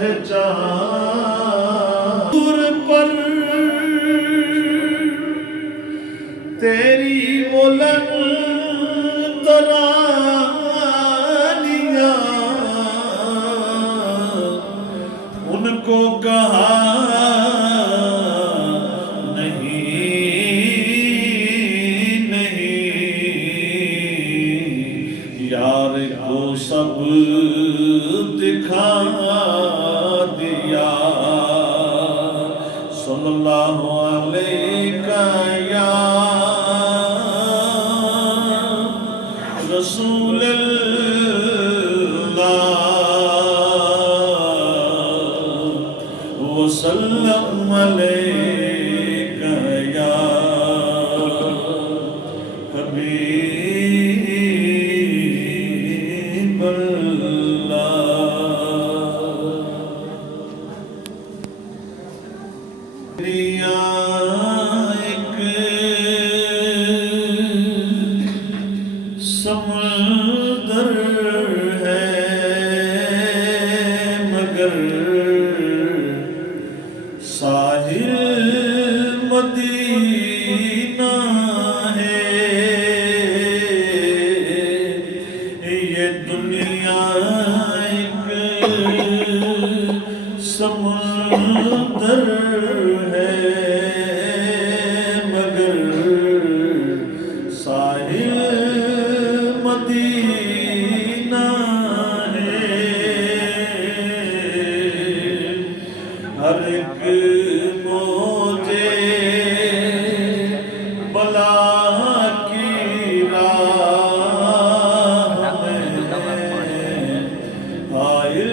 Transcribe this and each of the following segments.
پہچان پر تیری بلند ترانیاں ان کو کہا یار کو سب دکھا دیا صلی اللہ علیہ یا رسول اللہ وسلم علیہ یا حبیب ایک سمندر ہے مگر ساحل مدینہ ہے یہ دنیا ایک سمندر ہر ایک موجے بلا کی راہ میں حائل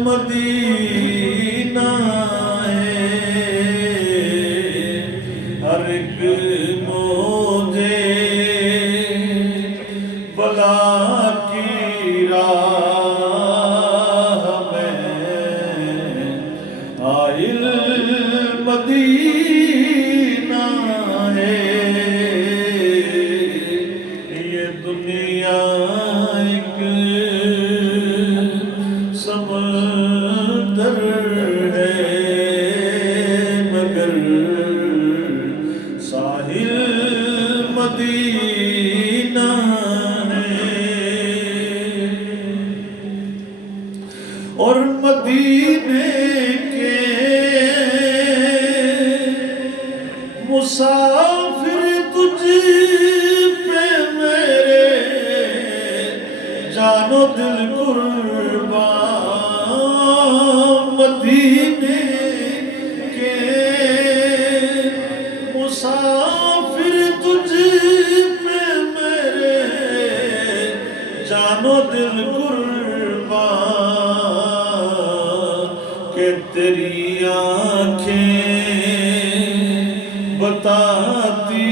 مدینہ ہے ہر ایک موجے بلا کی راہ حائل مدینہ ہے یہ دنیا ایک سمندر ہے مگر ساحل مدینہ ہے اور مدینے مسافر تجھ پہ میرے جان و دل قربان مدینے کے مسافر تجھ پہ میرے جان و دل قربان کہ تیری آنکھیں بتاتی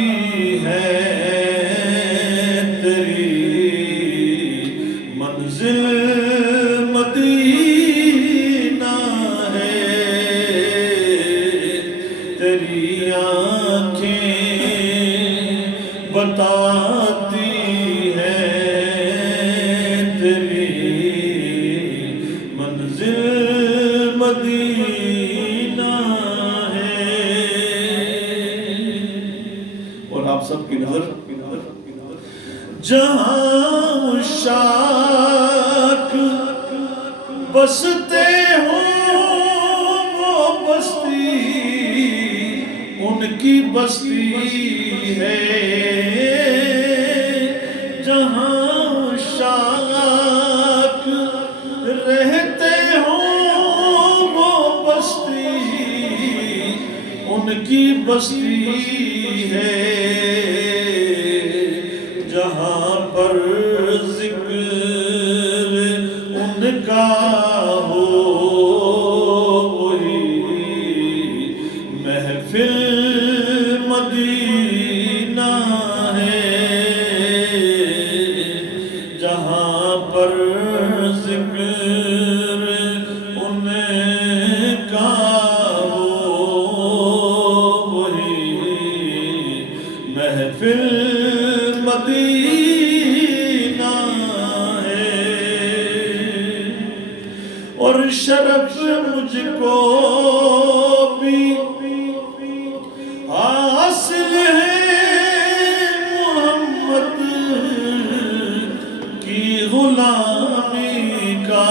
ہے تیری منزل مدینہ ہے تیری آنکھیں بتاتی ہے تیری منزل مدینہ آپ سب کی نظر جہاں شاک بستے ہوں وہ بستی ان کی بستی ہے جہاں شاک رہتے ہوں وہ بستی ان کی بستی ہے جہاں پر ذکر ان کا ہو وہی محفل مدینہ ہے جہاں پر ذکر ان کا ہو وہی محفل شرف مجھ کو بھی حاصل ہے محمد کی غلامی کا،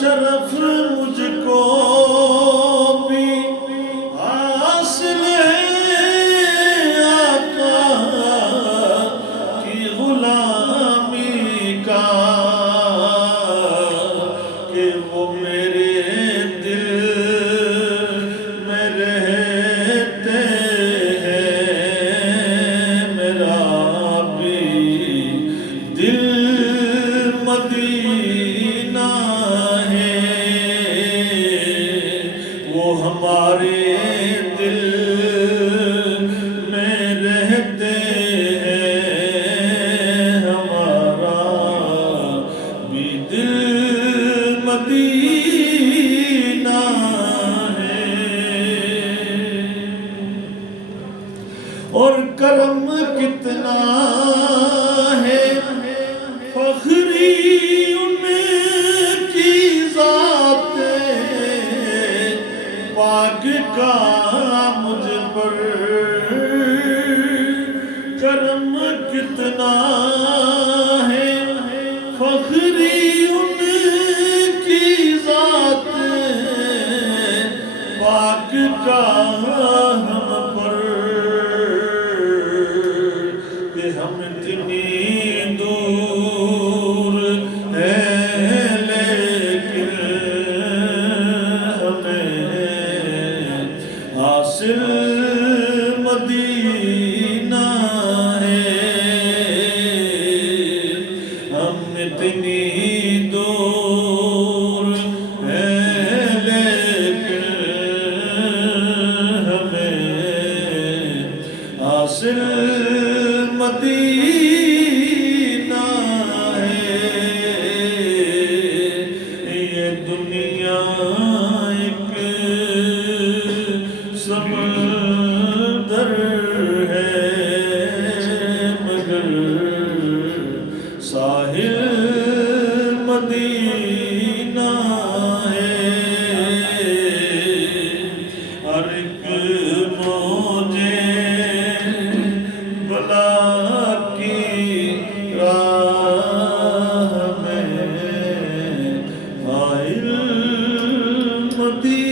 شرف مجھ کو بھی حاصل ہے آقا کی غلامی کا، کہ وہ میرے دل میں رہتے ہیں، میرا بھی دل مدینہ ہے، وہ ہمارے دل میں رہتے ہیں، ہمارا بھی دل مدینہ ہے۔ اور کرم کتنا ہے فخری ان کی ذات پاک کا مجھ پر، کرم کتنا ہے فخری ان کی ذات پاک کا ہم پر، کہ ہم اتنی دور ہیں لیکن ہمیں حاصل مدینہ ہے، ہم اتنی دور ہیں لیکن ہمیں حاصل مدینہ ہے۔ یہ دنیا ایک سمندر ہے مگر ساحل مدینہ ہے، ہر ایک موجے بلا کی راہ میں حائل مدینہ